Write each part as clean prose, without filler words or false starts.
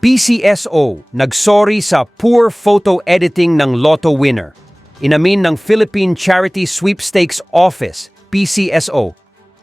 PCSO nagsorry sa poor photo editing ng lotto winner. Inamin ng Philippine Charity Sweepstakes Office, PCSO,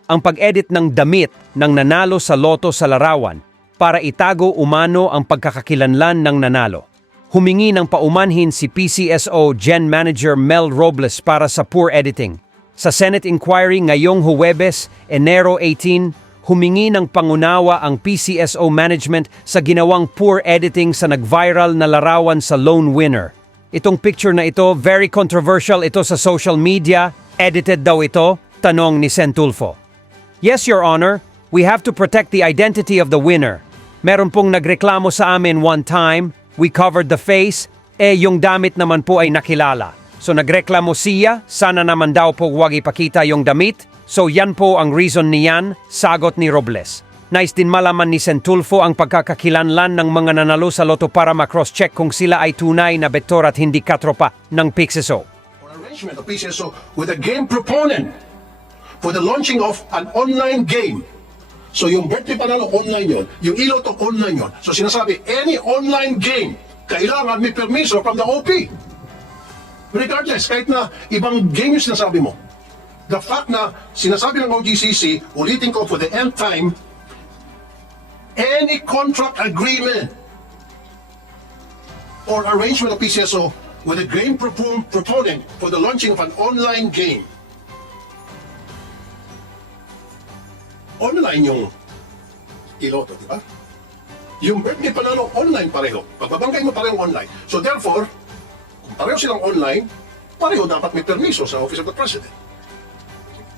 ang pag-edit ng damit ng nanalo sa lotto sa larawan para itago umano ang pagkakakilanlan ng nanalo. Humingi ng paumanhin si PCSO Gen Manager Mel Robles para sa poor editing. Sa Senate inquiry ngayong Huwebes, Enero 18, humingi ng pangunawa ang PCSO management sa ginawang poor editing sa nag-viral na larawan sa lone winner. Itong picture na ito, very controversial ito sa social media. Edited daw ito, tanong ni Sen. Tulfo. Yes, Your Honor, we have to protect the identity of the winner. Meron pong nagreklamo sa amin one time, we covered the face, yung damit naman po ay nakilala. So nagreklamo siya, sana naman daw po huwag ipakita yung damit. So yan po ang reason niyan, sagot ni Robles. Nais din malaman ni Sen. Tulfo ang pagkakakilanlan ng mga nanalo sa loto para ma-cross-check kung sila ay tunay na bektor at hindi katropa ng Pcso. Arrangement of Pcso with a game proponent for the launching of an online game. So yung birthday panalo online yon, yung iloto online yon. So sinasabi, any online game, kailangan may permiso from the OP. Regardless, kahit na ibang game yung sinasabi mo. The fact na sinasabi ng OGCC, ulitin ko for the nth time, any contract agreement or arrangement of PCSO with a game proponent for the launching of an online game. Online yung iloto, di ba? Yung birthday panalo, online pareho. Pagbabangkay mo pareho online. So therefore, kung pareho silang online, pareho dapat may permiso sa Office of the President.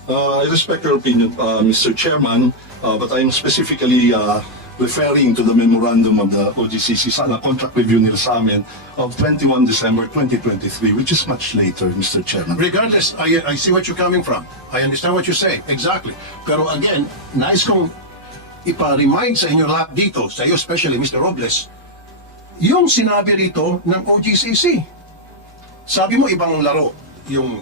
I respect your opinion, Mr. Chairman, but I'm specifically referring to the memorandum of the OGCC sa contract review nila sa amin of 21 December 2023, which is much later, Mr. Chairman. Regardless, I see what you're coming from. I understand what you say, exactly. Pero again, nais kong ipa-remind sa inyo lahat dito, sa iyo especially, Mr. Robles, yung sinabi rito ng OGCC. Sabi mo ibang laro, yung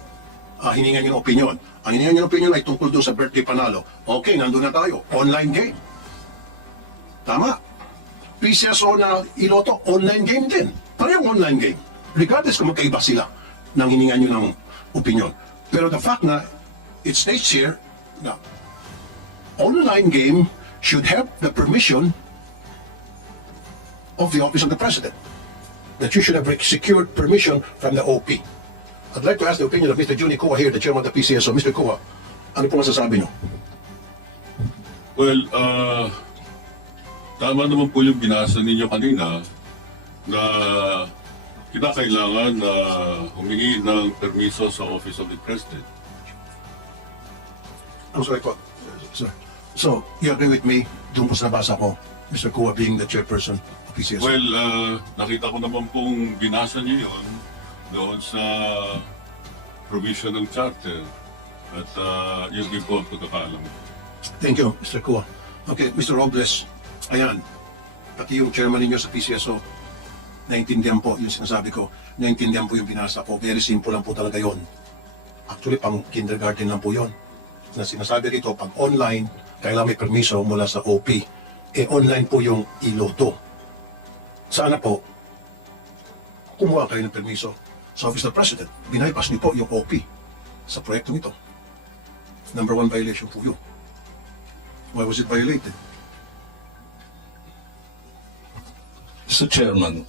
hiningan yung opinion. Ang hiningan yung opinion ay tungkol doon sa birthday panalo. Okay, nandun na tayo. Online game. Tama. PCSO na iloto, online game din. Parehong online game. Regardless kung magkaiba sila nang hiningan nyo ng opinion. Pero the fact na it states here na online game should have the permission of the Office of the President. That you should have secured permission from the OP. I'd like to ask the opinion of Mr. Juni Kua here, the chairman of the PCSO. Mr. Kua, ano po masasabi nyo? Well, tama naman po yung binasa ninyo kanina na kinakailangan na humingi ng permiso sa Office of the President. I'm sorry po, sir. So, you agree with me, doon po sa nabasa ko, Mr. Kua being the chairperson of PCSO? Well, nakita ko naman pong binasa niyo yun doon sa provision ng charter at yun din po ang pagkakaalam. Thank you, Mr. Kua. Okay, Mr. Robles, ayan, pati yung chairman ninyo sa PCSO, naintindihan po yung sinasabi ko, naintindihan po yung binasa ko, very simple lang po talaga yon. Actually, pang kindergarten lang po yon. Na sinasabi rito, pag online, kailangan may permiso mula sa OP. Online po yung iloto. Sana po, kumuha kayo ng permiso sa Office of the President. Binaypas niyo po yung OP sa proyekto nito. Number 1 violation po yun. Why was it violated? Mr. Chairman,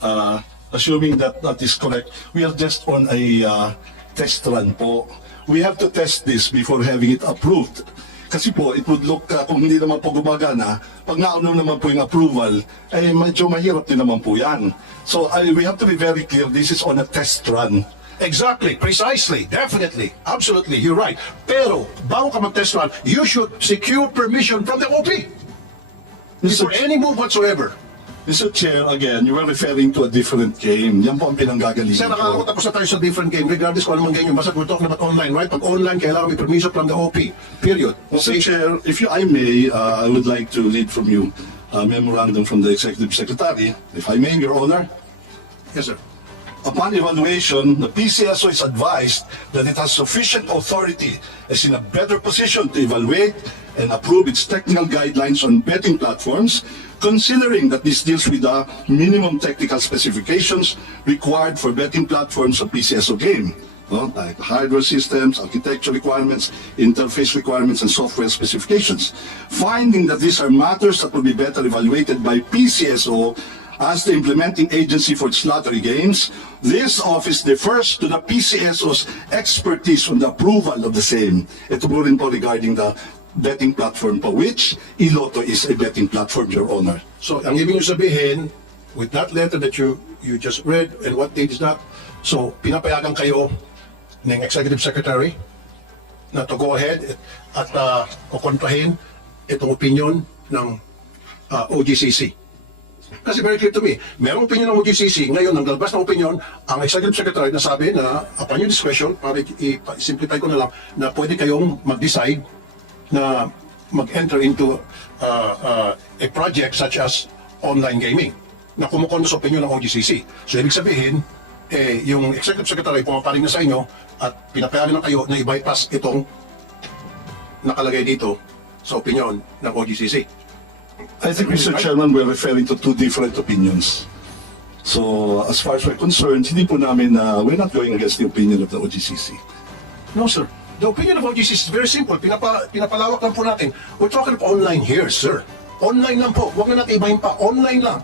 assuming that that is correct, we are just on a test run po. We have to test this before having it approved. Kasi po, it would look, kung hindi naman po gumagana, pag nauna naman po yung approval, eh medyo mahirap din naman po yan. So we have to be very clear, this is on a test run. Exactly, precisely, definitely, absolutely, you're right. Pero, bago ka mag-test run, you should secure permission from the OP. Before any move whatsoever. Mr. Chair, again, you are referring to a different game. Yan po ang pinanggagalingan Sir, ko. tapos na tayo sa different game, regardless kung anong game yun. Basta we're talking about online, right? Pag online, kailangan may permission from the OP. Period. Mr. Chair, if I may, I would like to read from you a memorandum from the Executive Secretary. If I may, Your Honor. Yes, sir. Upon evaluation, the PCSO is advised that it has sufficient authority, is in a better position to evaluate and approve its technical guidelines on betting platforms considering that this deals with the minimum technical specifications required for betting platforms of PCSO game, like hardware systems, architecture requirements, interface requirements, and software specifications. Finding that these are matters that will be better evaluated by PCSO as the implementing agency for its lottery games, this office defers to the PCSO's expertise on the approval of the same. Ito po rin po regarding the betting platform po, which iLotto is a betting platform, Your Honor. So, ang ibig nyo sabihin, with that letter that you just read, and what date is that? So, pinapayagan kayo ng Executive Secretary na to go ahead at kukontrahin itong opinion ng OGCC. Kasi very clear to me, merong opinion ng OGCC, ngayon ang lalabas ng opinion, ang Executive Secretary na sabi na upon your discretion, para i-simplify ko na lang, na pwede kayong mag-decide na mag-enter into a project such as online gaming na kumukontra sa opinion ng OGCC. So ibig sabihin, yung Executive Secretary pumaparing na sa inyo at pinapayagan na kayo na i-bypass itong nakalagay dito sa opinion ng OGCC. I think, Mr. Chairman, we're referring to two different opinions. So, as far as we're concerned, hindi po namin, we're not going against the opinion of the OGCC. No, sir. The opinion of OGCC is very simple. Pinapalawak lang po natin. We're talking about online here, sir. Online lang po. Huwag na natin ibahin pa. Online lang.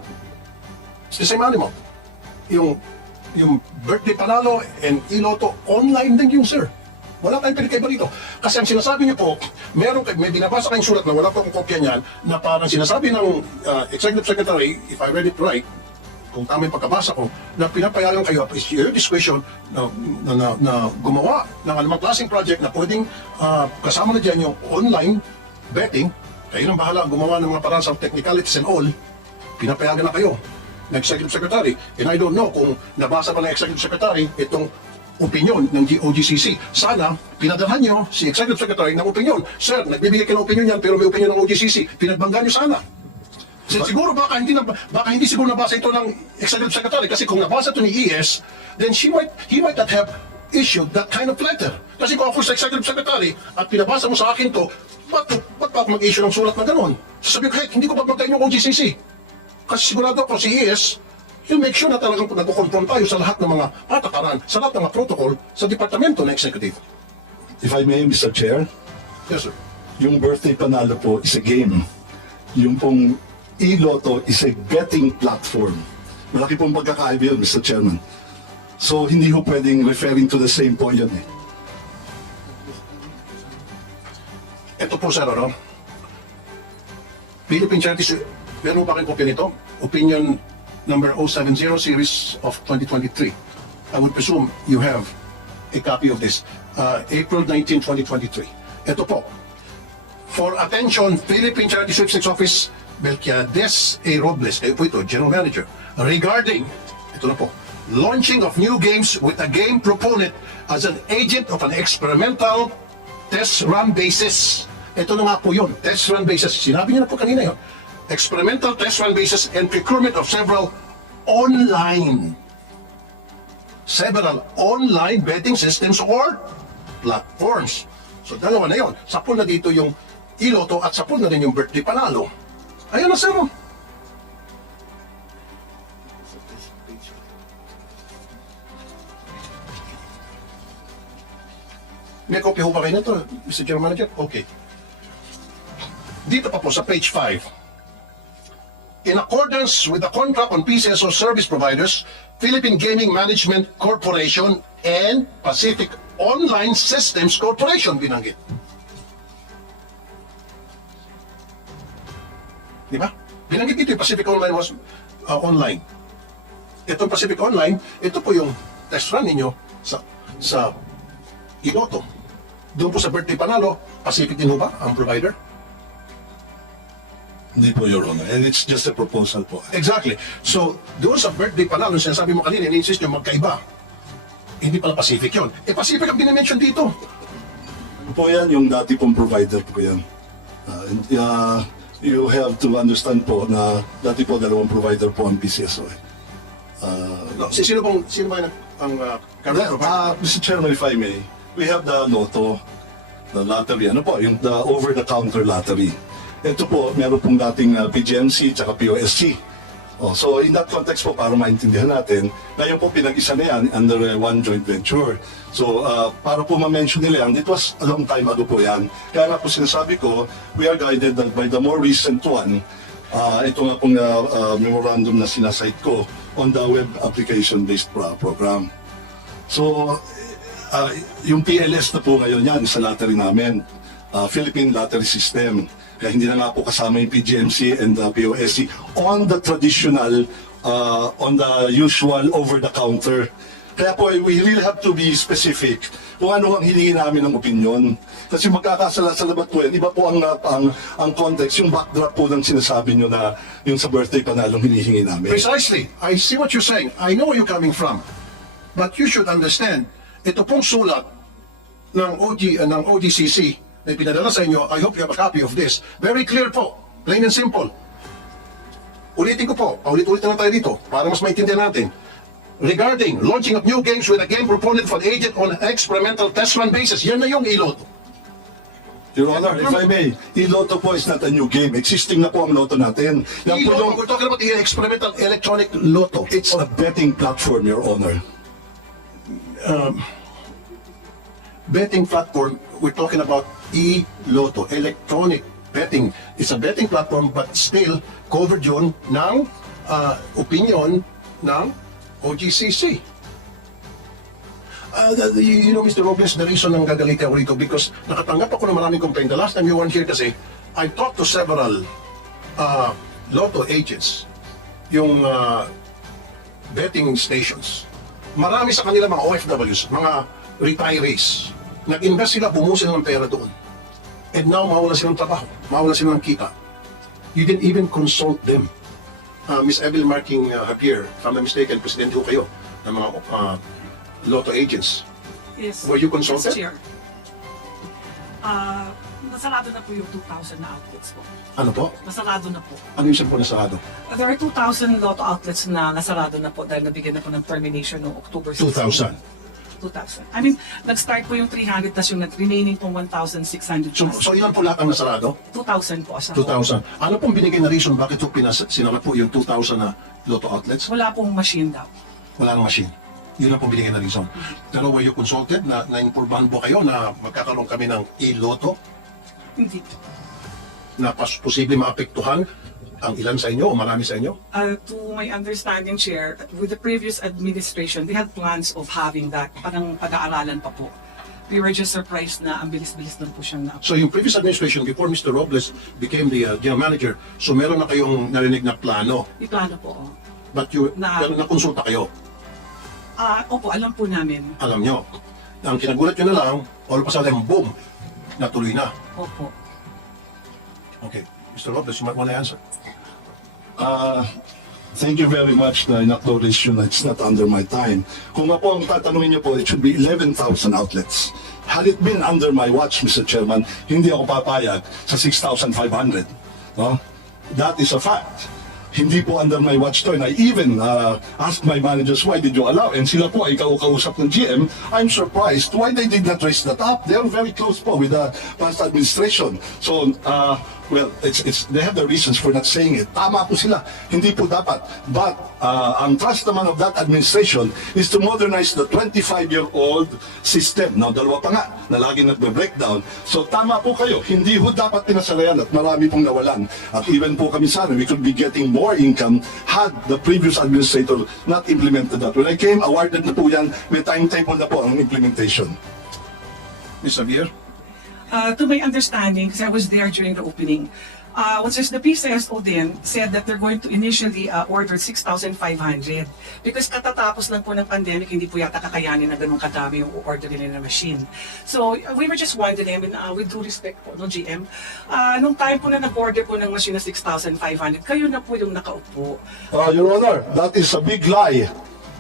It's the same animal. Yung birthday panalo and iLotto, online din yung sir. Wala tayong pinagkaiba dito. Kasi ang sinasabi niyo po, may binabasa kayong sulat na wala pa akong kopya niyan, na parang sinasabi ng Executive Secretary, if I read it right, kung tama yung pagkabasa ko, na pinapayagan kayo, is your discretion na gumawa ng anumang klaseng project na pwedeng kasama na dyan yung online betting, kayo nang bahala gumawa ng mga parang sa technicalities and all, pinapayagan na kayo ng Executive Secretary. And I don't know kung nabasa pa ng Executive Secretary itong opinion ng OGCC. Sana, pinadalhan nyo si Executive Secretary ng opinion. Sir, nagbibigay kayo ng opinion yan, pero may opinion ng OGCC. Pinagbangga nyo sana. Siguro baka hindi siguro nabasa ito ng Executive Secretary, kasi kung nabasa ito ni ES, then he might not have issued that kind of letter. Kasi kung ako sa Executive Secretary at pinabasa mo sa akin to, ba't pa ako mag-issue ng sulat na gano'n? Sasabihin ko, hey, hindi ko bagbanggain yung OGCC. Kasi sigurado ako si ES, he'll make sure na talagang nagkukonfront tayo sa lahat ng mga patakaran, sa lahat ng mga protocol sa departamento ng executive. If I may, Mr. Chair, Yes, sir. yung birthday panalo po is a game. Yung pong iLotto is a betting platform. Malaki pong pagkakaiba yun, Mr. Chairman. So, hindi ho pwedeng referring to the same po yun eh. Ito po, sir, ano? Philippine Charities, meron mo ba kayong kopya nito? Opinion number 070 series of 2023. I would presume you have a copy of this. April 19, 2023. Ito po. For attention, Philippine Charity Sweepstakes Office, Belkiades A. Robles, kayo po ito, General Manager, regarding, ito na po, launching of new games with a game proponent as an agent of an experimental test run basis. Ito na nga po yun, test run basis. Sinabi niyo na po kanina yun. Experimental test run basis and procurement of several online betting systems or platforms. So dalawa na yun. Sapul na dito yung iLotto at sapul na din yung birthday panalo. Ayan na, sir. May copy ho ba kayo nito, Mr. General Manager? Okay. Dito pa po sa page 5. In accordance with the contract on Pcso service providers, Philippine Gaming Management Corporation and Pacific Online Systems Corporation binanggit. Di ba? Binanggit dito yung Pacific Online was online. Itong Pacific Online, ito po yung test run ninyo sa iLotto. Doon po sa birthday panalo, Pacific din ho ba ang provider? Hindi po, Your Honor. And it's just a proposal po. Exactly. So, doon sa birthday panalo, sinasabi mo kanina, in-insist nyo magkaiba. Hindi pala Pacific yun. Pacific ang binimension dito. Po yan, yung dati pong provider po yan. You have to understand po na dati po dalawang provider po ang PCSO. No, sino ba ang Mr. Chairman, if I may, we have the lotto, the lottery, ano po, yung the over-the-counter lottery. Ito po, meron pong dating PGMC at POSC. So in that context po, para maintindihan natin, ngayon po pinag-isa na yan under one joint venture. So para po ma-mention nila yan, it was a long time ago po yan. Kaya nga po sinasabi ko, we are guided by the more recent one. Ito nga pong memorandum na sinasite ko on the web application-based program. So yung PLS na po ngayon yan, sa lottery namin, Philippine Lottery System. Kaya hindi na nga po kasama yung PGMC and the POSC on the traditional, on the usual over-the-counter. Kaya po, we really have to be specific kung ano ang hiningi namin ng opinion. Kasi magkakasalabat po yan. Iba po ang context, yung backdrop po ng sinasabi nyo na yung sa birthday panalong hinihingi namin. Precisely. I see what you're saying. I know where you're coming from. But you should understand, ito pong sulat ng OGCC na pinadala sa inyo, I hope you have a copy of this. Very clear po, plain and simple. Ulitin ko po, paulit-ulit na lang tayo dito para mas maintindihan natin. Regarding launching of new games with a game proponent for agent on experimental test run basis, yan na yung iloto. Your Honor, if I may, iloto po is not a new game. Existing na po ang loto natin. Yan po Iloto, we're talking about the experimental electronic lotto. It's a betting platform, Your Honor. Betting platform, we're talking about e-lotto, electronic betting. It's a betting platform but still covered yun ng opinion ng OGCC. You know, Mr. Robles, the reason nang gagalita ako rito because nakatanggap ako ng maraming complaint. The last time you weren't here kasi, I talked to several lotto agents, yung betting stations. Marami sa kanila mga OFWs, mga retirees. Nag-invest sila, bumusin ng pera doon. And now, mawala silang trabaho, mawala silang kita. You didn't even consult them. Miss Evelyn Marking Javier, if I'm not mistaken, presidente ho kayo ng mga lotto agents. Yes. Were you consulted? Yes, Chair. Nasarado na po yung 2,000 na outlets po. Ano po? Nasarado na po. Ano yung po nasarado? There are 2,000 lotto outlets na nasarado na po dahil nabigyan na po ng termination noong October 16. 2,000. 2,000. I mean, nag-start po yung 300 tas yung remaining pong 1,600 So ilan po lahat ang nasarado? 2,000 po as a 2,000. Ano pong binigay na reason bakit po sinara po yung 2,000 na lotto outlets? Wala pong machine daw. Wala nang machine. Yun ang po binigay na reason. Pero were you consulted na informan po kayo na magkakaroon kami ng e-lotto Hindi po. na posible maapektuhan ang ilan sa inyo o marami sa inyo? To my understanding, Chair, with the previous administration, they had plans of having that. Parang pag-aaralan pa po. We were just surprised na ang bilis-bilis lang po siyang na. So yung previous administration, before Mr. Robles became the general manager, so meron na kayong narinig na plano. May plano po. But pero nakonsulta kayo, Opo, alam po namin. alam nyo. Ang kinagulat nyo na lang, all of a sudden, boom, natuloy na. Opo. Okay, Mr. Robles, you might want to answer. Thank you very much na in-acknowledge yun na it's not under my time. Kung nga po ang tatanungin niyo po, it should be 11,000 outlets. Had it been under my watch, Mr. Chairman, hindi ako papayag sa 6,500. No? That is a fact. Hindi po under my watch to. And I even asked my managers, why did you allow? And sila po ay kausap ng GM. I'm surprised why they did not raise that up. They are very close po with the past administration. So, well, they have the reasons for not saying it. Tama po sila. Hindi po dapat. But ang trust naman of that administration is to modernize the 25-year-old system. Now, dalawa pa nga na lagi nagbe-breakdown. So, tama po kayo. Hindi po dapat pinasalayan at marami pong nawalan. At even po kami sana, we could be getting more income had the previous administrator not implemented that. When I came, awarded na po yan. May timetable na po ang implementation. Ms. Javier? To my understanding, because I was there during the opening, what's this, the PCSO then said that they're going to initially order 6,500 because katatapos lang po ng pandemic, hindi po yata kakayanin na ganun kadami yung order nila na machine. So we were just wondering, I mean, with due respect po, no, GM, nung time po na nag-order po ng machine na 6,500, kayo na po yung nakaupo. Your Honor, that is a big lie.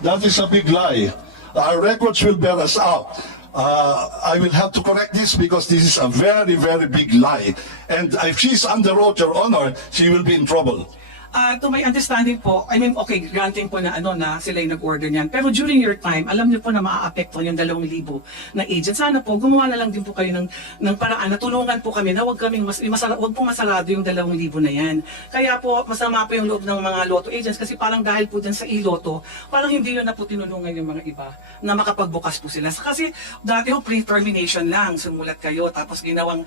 That is a big lie. Our records will bear us out. I will have to correct this because this is a very, very big lie. And if she's under oath, Your Honor, she will be in trouble. To my understanding po, I mean, okay, granting po na na sila yung nag-order niyan. Pero during your time, alam niyo po na maaapekto yung 2,000 na agent. Sana po, gumawa na lang din po kayo ng paraan na tulungan po kami na wag pong masarado yung 2,000 na yan. Kaya po, masama po yung loob ng mga lotto agents kasi parang dahil po dyan sa e-lotto, parang hindi yun na po tinulungan yung mga iba na makapagbukas po sila. Kasi dati ho, pre-termination lang, sumulat kayo, tapos ginawang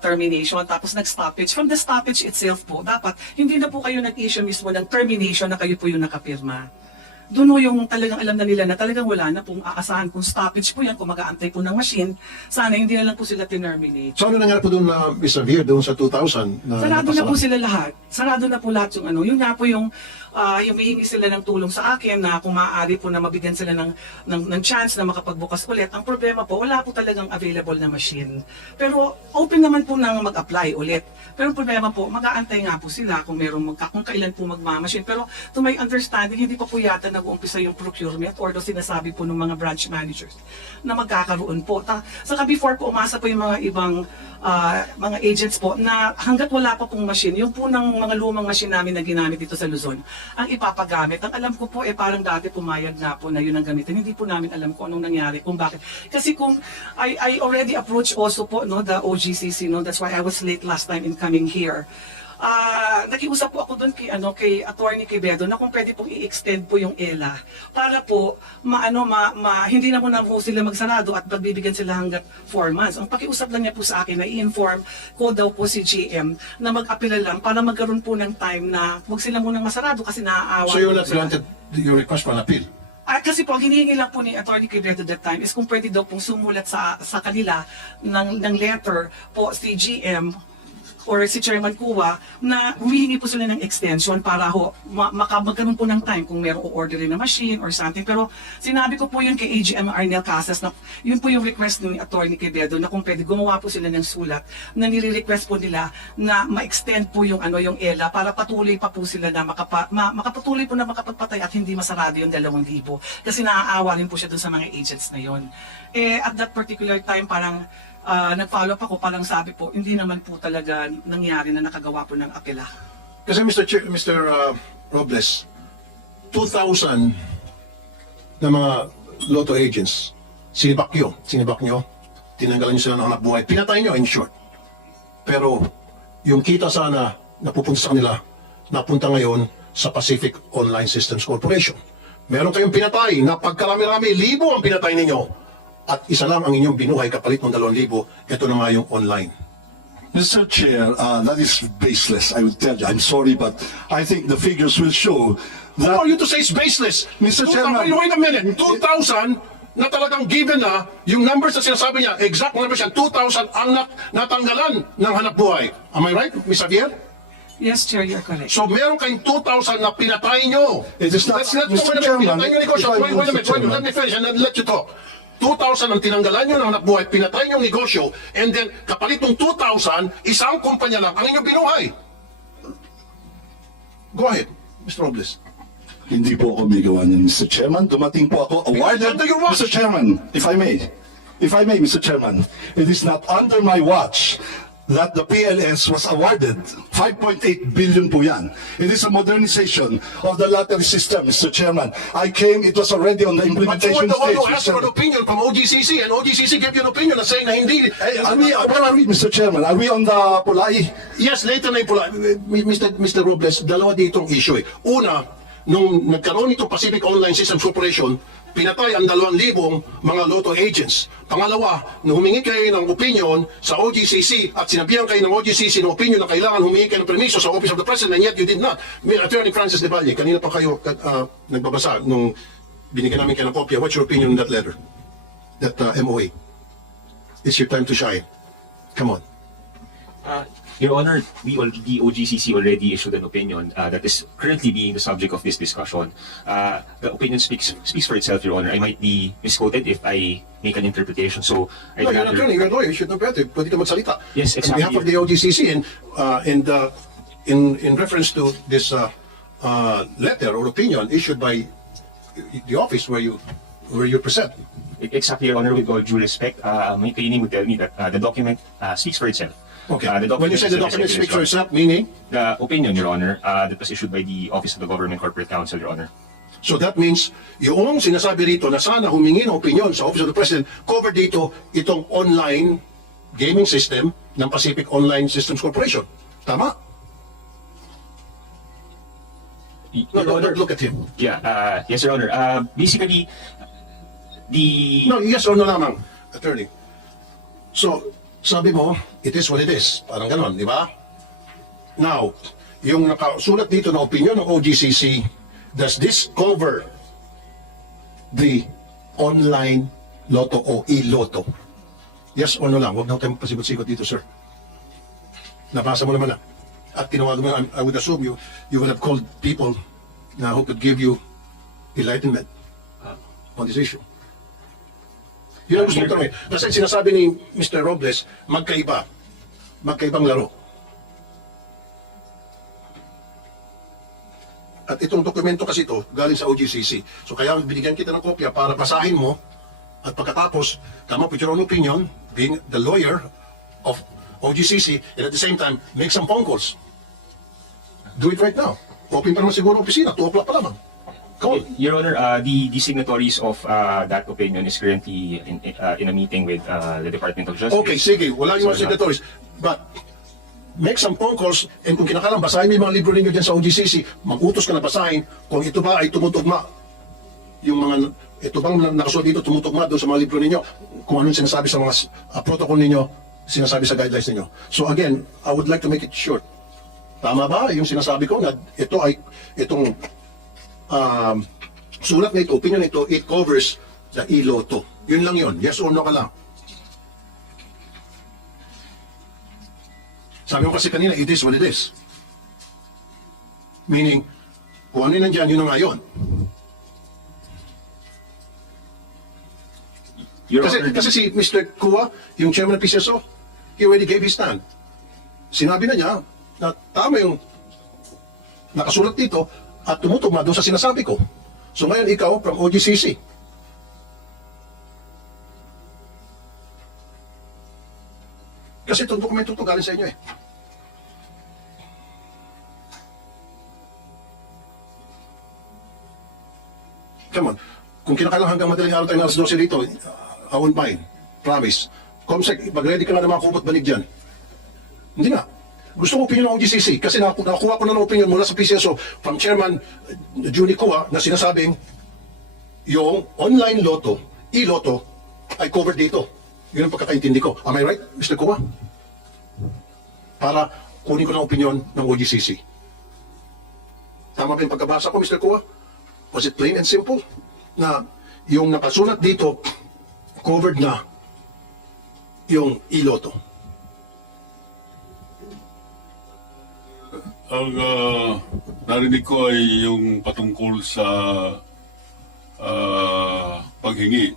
termination, tapos nag-stoppage. From the stoppage itself po, dapat hindi na po kayo nag-issue mismo ng termination na kayo po yung nakapirma. Doon ho yung talagang alam na nila na talagang wala na pong aasahan kung stoppage po yan, kung mag-aantay po ng machine, sana hindi na lang po sila tinerminate. So ano nangyari po doon na Mr. Veer doon sa 2,000? Sarado na po sila lahat. Sarado na po lahat yung yun nga po yung humihingi sila ng tulong sa akin na kung maaari po na mabigyan sila ng chance na makapagbukas ulit. Ang problema po, wala po talagang available na machine. Pero open naman po nang mag-apply ulit. Pero ang problema po, mag-aantay nga po sila kung kung kailan po magmamachine. Pero to my understanding, hindi pa po yata nag-uumpisa yung procurement or sinasabi po ng mga branch managers na magkakaroon po. Saka before po, umasa po yung mga ibang mga agents po na hanggat wala pa pong machine, yung po ng mga lumang machine namin na ginamit dito sa Luzon, ang ipapagamit. Ang alam ko po, parang dati pumayag na po na yun ang gamitin. Hindi po namin alam kung anong nangyari, kung bakit. Kasi kung I already approached also po the OGCC, that's why I was late last time in coming here. Nakiusap po ako doon kay Attorney Quevedo na kung pwede pong i-extend po yung ELA para po hindi na muna po sila magsarado at pagbibigyan sila hanggat 4 months. Ang pakiusap lang niya po sa akin na i-inform ko daw po si GM na mag-apela lang para magkaroon po ng time na huwag sila munang masarado kasi naaawa. So you're not granted your request for an appeal? Kasi po, hinihingi lang po ni Attorney Quevedo that time is kung pwede daw pong sumulat sa kanila ng letter po si GM or si Chairman Kuwa na humihingi po sila ng extension para magkaroon po ng time kung meron o-orderin na machine or something. Pero sinabi ko po yun kay AGM Arnel Casas na yun po yung request ni Attorney Quevedo na kung pwede gumawa po sila ng sulat na nire-request po nila na ma-extend po yung yung ELA para patuloy pa po sila na makapatuloy po na makapagpatay at hindi masarado yung 2,000 kasi naaawa rin po siya dun sa mga agents na yun. At that particular time parang nag-follow up ako, parang sabi po, hindi naman po talaga nangyari na nakagawa po ng apela. Kasi Mr. Robles, 2,000 na mga lotto agents, sinibak nyo, tinanggalan nyo sila ng hanap buhay, pinatay nyo in short. Pero yung kita sana napupunta sa kanila, napunta ngayon sa Pacific Online Systems Corporation. Meron kayong pinatay na pagkarami-rami, libo ang pinatay ninyo. At isa lang ang inyong binuhay kapalit ng 2,000, ito na nga yung online. Mr. Chair, that is baseless, I would tell you. I'm sorry, but I think the figures will show Who that... are you to say it's baseless? Mr. Chairman... Wait a minute, 2,000 na talagang given na, yung numbers na sinasabi niya, exact numbers yan, 2,000 ang natanggalan ng hanap buhay. Am I right, Ms. Javier? Yes, Chair, you're correct. So meron kayong 2,000 na pinatay nyo. It is not... Mr. Chairman, pinatay nyo negosyo. Wait a minute, let me finish and then let you talk. 2,000 ang tinanggalan nyo ng hanap buhay, pinatay nyo ang negosyo, and then kapalit ng 2,000, isang kumpanya lang ang inyong binuhay. Go ahead, Mr. Robles. Hindi po ako may gawa niyan, Mr. Chairman. Dumating po ako awarded... Mr. Chairman, if I may, Mr. Chairman, it is not under my watch that the PLS was awarded 5.8 billion po yan. It is a modernization of the lottery system, Mr. Chairman. I came, it was already on the implementation stage. But you were the one who asked for an opinion from OGCC, and OGCC gave you an opinion na saying na hindi... Where are we, Mr. Chairman? Are we on the Pulai? Yes, later na yung pula. Mr. Robles, dalawa ditong issue eh. Una, nung nagkaroon itong Pacific Online Systems Corporation, pinatay ang 2,000 mga lotto agents. Pangalawa, nung humingi kayo ng opinion sa OGCC at sinabihan kayo ng OGCC ng opinion na kailangan humingi kayo ng permiso sa Office of the President, and yet you did not. Attorney Francis De Valle, kanina pa kayo nagbabasa nung binigyan namin kayo ng kopya. What's your opinion on that letter? That MOA? It's your time to shine. Come on. Your Honor, the OGCC already issued an opinion that is currently being the subject of this discussion. The opinion speaks for itself, Your Honor. I might be misquoted if I make an interpretation. So, No, you're an attorney, you're a lawyer, you should know better. Pwede ka magsalita. Yes, exactly. On behalf of the OGCC and in reference to this letter or opinion issued by the office where you present. Exactly, Your Honor. With all due respect, my training would tell me that the document speaks for itself. Okay. The When you say the is document executive speaks for instruction. itself, meaning? The opinion, Your Honor, that was issued by the Office of the Government Corporate Counsel, Your Honor. So that means, yung sinasabi rito na sana humingi ng opinion sa Office of the President, cover dito itong online gaming system ng Pacific Online Systems Corporation. Tama? No, don't look at him. Yeah, yes, Your Honor. Basically, the... No, yes or no lamang, attorney. So, sabi mo, it is what it is. Parang ganon, di ba? Now, yung nakasulat dito na opinion ng OGCC, does this cover the online lotto o e-lotto? Yes or no lang? Huwag na tayo pasigot-sigot dito, sir. Nabasa mo naman na. At tinawagan mo, I would assume you would have called people na who could give you enlightenment on this issue. Yun ang gusto ko tanongin. Kasi sinasabi ni Mr. Robles, magkaibang laro. At itong dokumento kasi ito, galing sa OGCC. So kaya binigyan kita ng kopya para basahin mo at pagkatapos, come up with your own opinion, being the lawyer of OGCC, and at the same time, make some phone calls. Do it right now. Open pa naman siguro ang opisina, 2 o'clock pa lamang. Come on. Your Honor, the signatories of that opinion is currently in a meeting with the Department of Justice. Okay, sige, wala yung mga signatories. But, make some phone calls, and kung kinakalang basahin mo yung mga libro ninyo dyan sa OGCC, mag-utos ka na basahin kung ito ba ay tumutugma. Yung mga, ito bang nakasulat dito, tumutugma doon sa mga libro ninyo, kung anong sinasabi sa mga protocol ninyo, sinasabi sa guidelines ninyo. So again, I would like to make it short. Tama ba yung sinasabi ko na ito ay, itong sulat na ito, opinion na ito, it covers the e-lotto. Yun lang yun. Yes or no ka lang. Sabi ko kasi kanina, it is what it is. Meaning, kung ano yun nandyan, yun na nga yun. Kasi si Mr. Kua, yung chairman ng Pcso, he already gave his stand. Sinabi na niya na tama yung nakasulat dito at tumutugma doon sa sinasabi ko. So ngayon ikaw from OGCC. Kasi itong dokumento ito galing sa inyo eh. Come on. Kung kinakailangan hanggang madaling araw tayo ng alas 12 dito, I won't mind. Promise. Comsec, mag-ready ka na ng mga kubot banig dyan. Hindi nga. Gusto ko opinion ng OGCC kasi nakuha ko na ng opinion mula sa Pcso from Chairman Junie Kua na sinasabing yung online lotto, e-lotto, ay covered dito. Yun ang pagkakaintindi ko. Am I right, Mr. Kua? Para kunin ko ng opinion ng OGCC. Tama ba yung pagkabasa ko, Mr. Kua? Was it plain and simple? Na yung nakasulat dito, covered na yung e-lotto. Ang narinig ko ay yung patungkol sa paghingi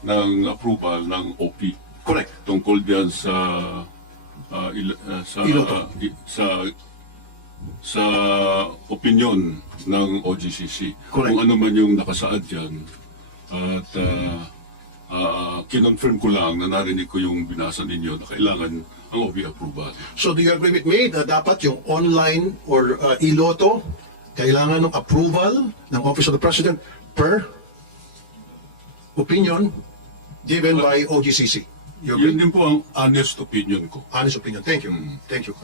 ng approval ng OP. Correct. Tungkol diyan sa E-lotto. sa opinion ng OGCC. Correct. Kung ano man yung nakasaad diyan. At kinonfirm ko lang na narinig ko yung binasa ninyo na kailangan ang OP approval. So do you agree with me na dapat yung online or e-lotto kailangan ng approval ng Office of the President per opinion given by OGCC? You agree? Yun din po ang honest opinion ko. Honest opinion. Thank you. Thank you.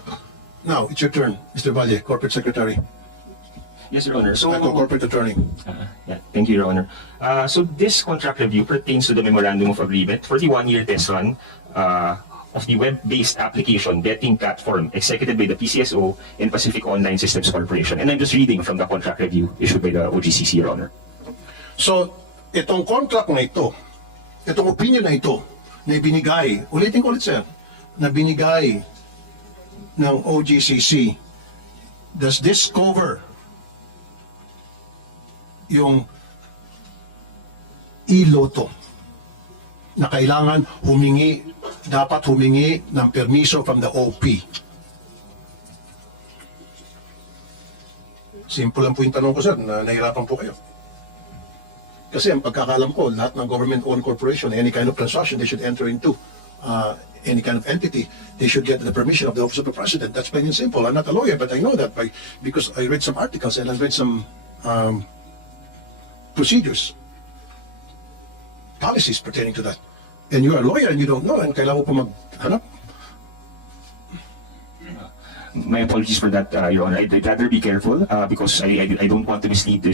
Now, it's your turn, Mr. Valle, Corporate Secretary. Yes, Your Honor. So, Corporate Attorney. yeah, thank you, Your Honor. So this contract review pertains to the Memorandum of Agreement for the one-year test run of the web-based application betting platform executed by the Pcso and Pacific Online Systems Corporation. And I'm just reading from the contract review issued by the OGCC, Your Honor. So, itong contract na ito, itong opinion na ito, na binigay, ulitin ko ulit sir, na binigay ng OGCC, does this cover yung e-lotto na kailangan dapat humingi ng permiso from the OP? Simple lang po yung tanong ko sir, na nahirapan po kayo. Kasi ang pagkakalam ko, lahat ng government-owned corporation, any kind of transaction they should enter into any kind of entity, they should get the permission of the Office of the President. That's plain and simple. I'm not a lawyer, but I know that because I read some articles and I read some procedures, policies pertaining to that. And you're a lawyer and you don't know, and kailangan ko maghanap. My apologies for that, Your Honor. I'd rather be careful because I don't want to mislead the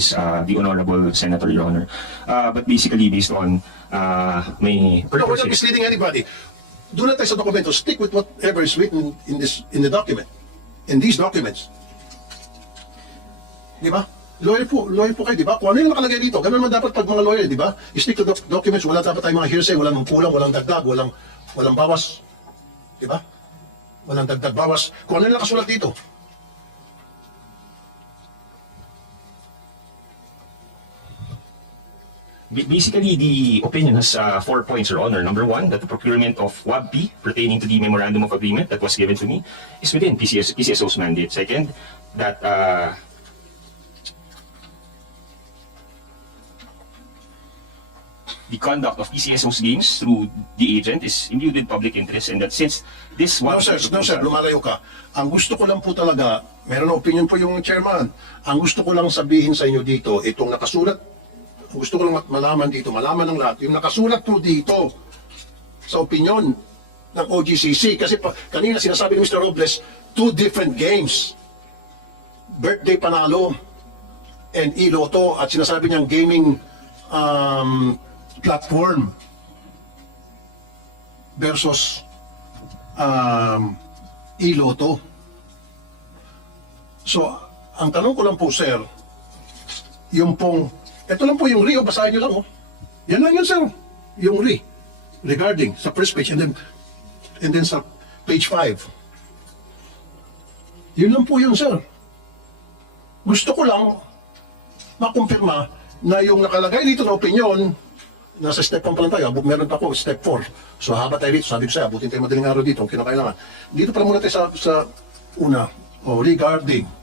Honorable Senator, Your Honor. But basically, based on my No, we're not misleading anybody. Do not tayo sa dokumento. Stick with whatever is written in the document. In these documents. Di ba? Lawyer po kayo, di ba? Kung ano yung nakalagay dito, ganun naman dapat pag mga lawyer, di ba? Stick to documents, wala dapat tayong mga hearsay, walang kulang, walang dagdag, walang bawas. Di ba? Walang dagdag bawas. Kung ano yung nakasulat dito. Basically, the opinion has 4 points, Your Honor. Number 1, that the procurement of WABP pertaining to the Memorandum of Agreement that was given to me is within PCSO's mandate. Second, that the conduct of PCSO's games through the agent is imbued with public interest, and that since this one... No sir, lumalayo ka. Ang gusto ko lang po talaga, meron na opinion po yung chairman. Ang gusto ko lang sabihin sa inyo dito, itong nakasulat, gusto ko lang malaman dito, malaman ng lahat, yung nakasulat po dito sa opinion ng OGCC. Kasi kanina sinasabi ni Mr. Robles, 2 different games. Birthday panalo and iloto, at sinasabi niyang gaming platform versus iloto. So, ang tanong ko lang po, sir, yung pong, ito lang po yung Rio, basahin nyo lang, oh. Yan lang yun, sir. Yung regarding sa first page, and then sa page 5. Yun lang po yun, sir. Gusto ko lang makumpirma na yung nakalagay dito na opinion, nasa step 1 pa lang tayo, meron pa ako, step 4. So haba tayo dito, sabi ko sa'yo, abutin tayo madaling araw dito, kung kinakailangan. Dito pa lang muna tayo sa una, regarding.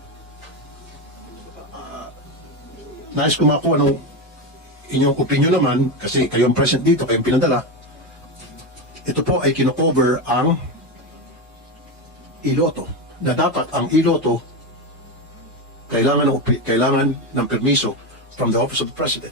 Nais ko makuha ng inyong opinion naman, kasi kayong present dito, kayong pinadala. Ito po ay kinocover ang iloto. Na dapat ang iloto kailangan ng permiso from the Office of the President.